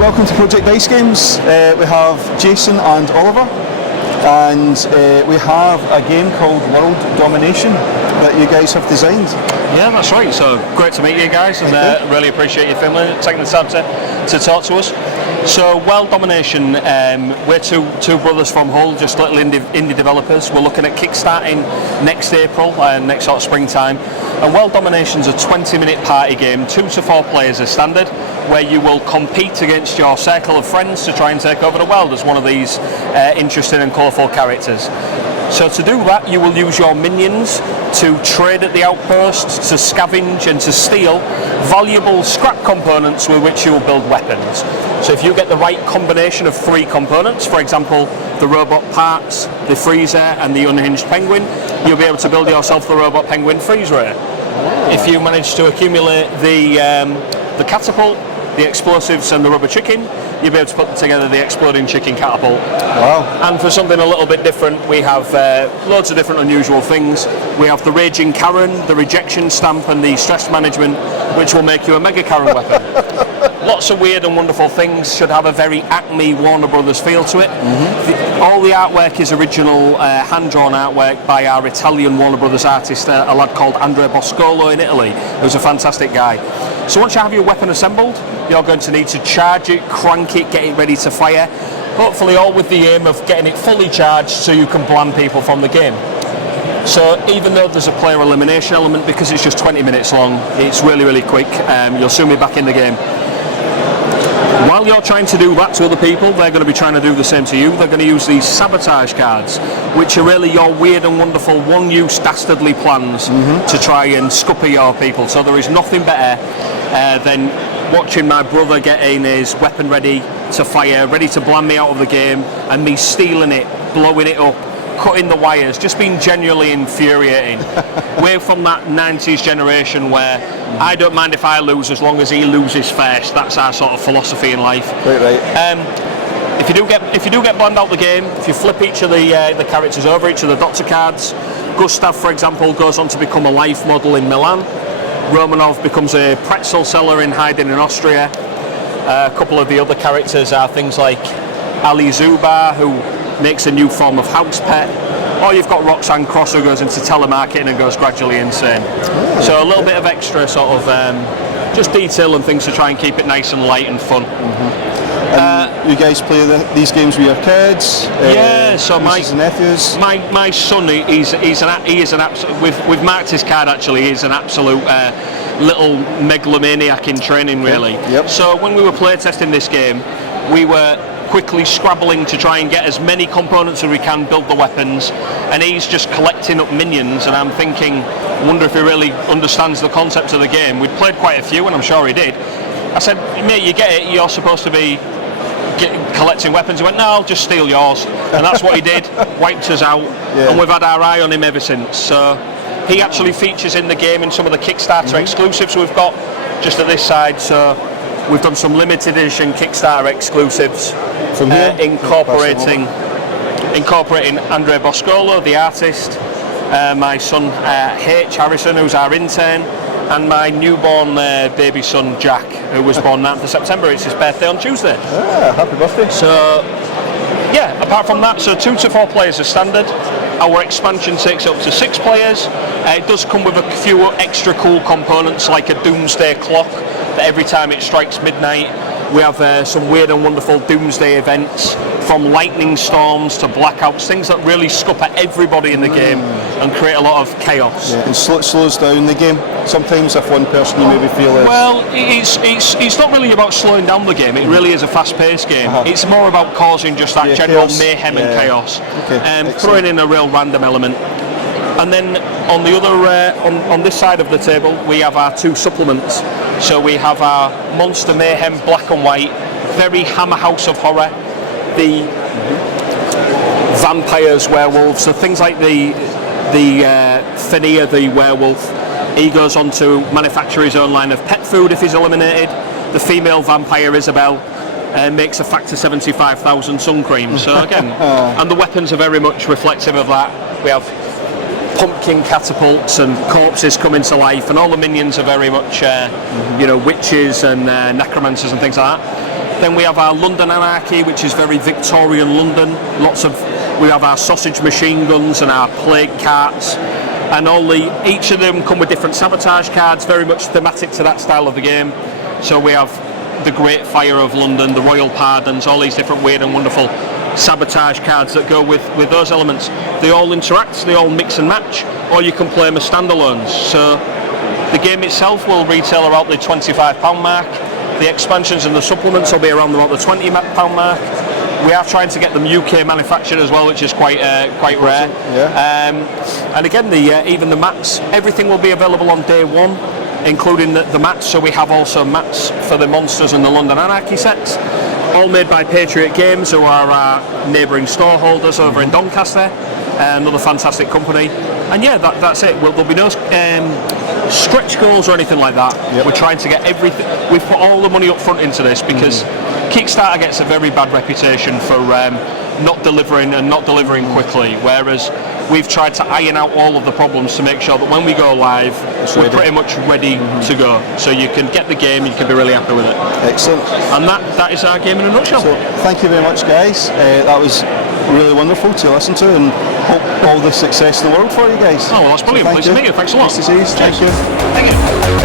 welcome to Project Dice Games. We have Jason and Oliver, and we have a game called World Domination that you guys have designed. Yeah, that's right. So great to meet you guys, and really appreciate you taking the time to talk to us. So World Domination, we're two brothers from Hull, just little indie developers. We're looking at kickstarting next April, next sort of springtime. And World Domination's a 20-minute party game, 2 to 4 players as standard, where you will compete against your circle of friends to try and take over the world as one of these interesting and colourful characters. So to do that, you will use your minions to trade at the outposts, to scavenge and to steal valuable scrap components with which you will build weapons. So if you get the right combination of 3 components, for example, the robot parts, the freezer and the unhinged penguin, you'll be able to build yourself the robot penguin freeze ray. If you manage to accumulate the catapult, the explosives and the rubber chicken, you'll be able to put together the exploding chicken catapult. Wow. And for something a little bit different, we have loads of different unusual things. We have the Raging Karen, the rejection stamp and the stress management, which will make you a Mega Karen weapon. Lots of weird and wonderful things, should have a very Acme Warner Brothers feel to it. All the artwork is original hand-drawn artwork by our Italian Warner Brothers artist, a lad called Andrea Boscolo in Italy, who's a fantastic guy. So once you have your weapon assembled, you're going to need to charge it, crank it, get it ready to fire, hopefully all with the aim of getting it fully charged so you can ban people from the game. So even though there's a player elimination element, because it's just 20 minutes long, it's really, really quick. You'll soon be back in the game. While you're trying to do that to other people, they're going to be trying to do the same to you. They're going to use these sabotage cards, which are really your weird and wonderful one-use dastardly plans to try and scupper your people. So there is nothing better than watching my brother getting his weapon ready to fire, ready to bland me out of the game, and me stealing it, blowing it up, cutting the wires, just being genuinely infuriating. We're from that 90s generation where I don't mind if I lose as long as he loses first. That's our sort of philosophy in life. Right. If you do get banned out the game, if you flip each of the characters over, each of the doctor cards, Gustav, for example, goes on to become a life model in Milan. Romanov becomes a pretzel seller in Haydn in Austria. A couple of the other characters are things like Ali Zubar, who makes a new form of house pet. Or you've got Roxanne Cross, who goes into telemarketing and goes gradually insane. So a little bit of extra sort of just detail and things to try and keep it nice and light and fun. You guys play these games with your kids? Yeah, so my nephews. My son, he is an absolute. We've marked his card actually. He's an absolute little megalomaniac in training, really. Yep. So when we were playtesting this game, we were quickly scrabbling to try and get as many components as we can, build the weapons, and he's just collecting up minions. And I'm thinking, wonder if he really understands the concept of the game. We'd played quite a few, and I'm sure he did. I said, mate, you get it. You're supposed to be collecting weapons. He went, no, I'll just steal yours. And that's what he did, wiped us out, and we've had our eye on him ever since. So he actually features in the game in some of the Kickstarter exclusives we've got just at this side. So we've done some limited edition Kickstarter exclusives from here, incorporating Andrea Boscolo, the artist, my son H. Harrison, who's our intern, and my newborn baby son Jack, who was born 9th of September. It's his birthday on Tuesday. Happy birthday. So yeah, apart from that, so 2 to 4 players are standard. Our expansion takes up to 6 players. It does come with a few extra cool components like a doomsday clock that every time it strikes midnight, we have some weird and wonderful doomsday events, from lightning storms to blackouts, things that really scupper everybody in the game and create a lot of chaos. Yeah, and slows down the game. Sometimes if one person you maybe feel is... Well, it's not really about slowing down the game. It really is a fast-paced game. It's more about causing just that general chaos. Mayhem and chaos. Throwing in a real random element. And then on the other, on this side of the table, we have our 2 supplements. So we have our Monster Mayhem Black and White, very Hammer House of Horror, the vampires, werewolves, so things like the Fenrir, the werewolf. He goes on to manufacture his own line of pet food if he's eliminated. The female vampire Isabel makes a factor 75,000 sun cream. So again, and the weapons are very much reflective of that. We have pumpkin catapults and corpses coming to life, and all the minions are very much, witches and necromancers and things like that. Then we have our London Anarchy, which is very Victorian London. We have our sausage machine guns and our plague carts, and each of them come with different sabotage cards, very much thematic to that style of the game. So we have the Great Fire of London, the Royal Pardons, all these different weird and wonderful sabotage cards that go with those elements. They all interact, they all mix and match, or you can play them as standalones. So the game itself will retail around the £25 mark. The expansions and the supplements will be around about the £20 mark. We are trying to get them UK manufactured as well, which is quite rare. Yeah. And again, even the mats, everything will be available on day one, including the mats. So we have also mats for the Monsters and the London Anarchy sets, all made by Patriot Games, who are our neighbouring store holders over in Doncaster, another fantastic company. And yeah, that's it. There'll be no stretch goals or anything like that. Yep. We're trying to get everything. We've put all the money up front into this because Kickstarter gets a very bad reputation for not delivering quickly, whereas we've tried to iron out all of the problems to make sure that when we go live, we're pretty much ready to go. So you can get the game, you can be really happy with it. Excellent. And that is our game in a nutshell. So thank you very much, guys. That was really wonderful to listen to, and hope all the success in the world for you guys. Oh, well, that's brilliant. Nice to meet you. Thanks a lot. Nice to see you. Thank you. Thank you.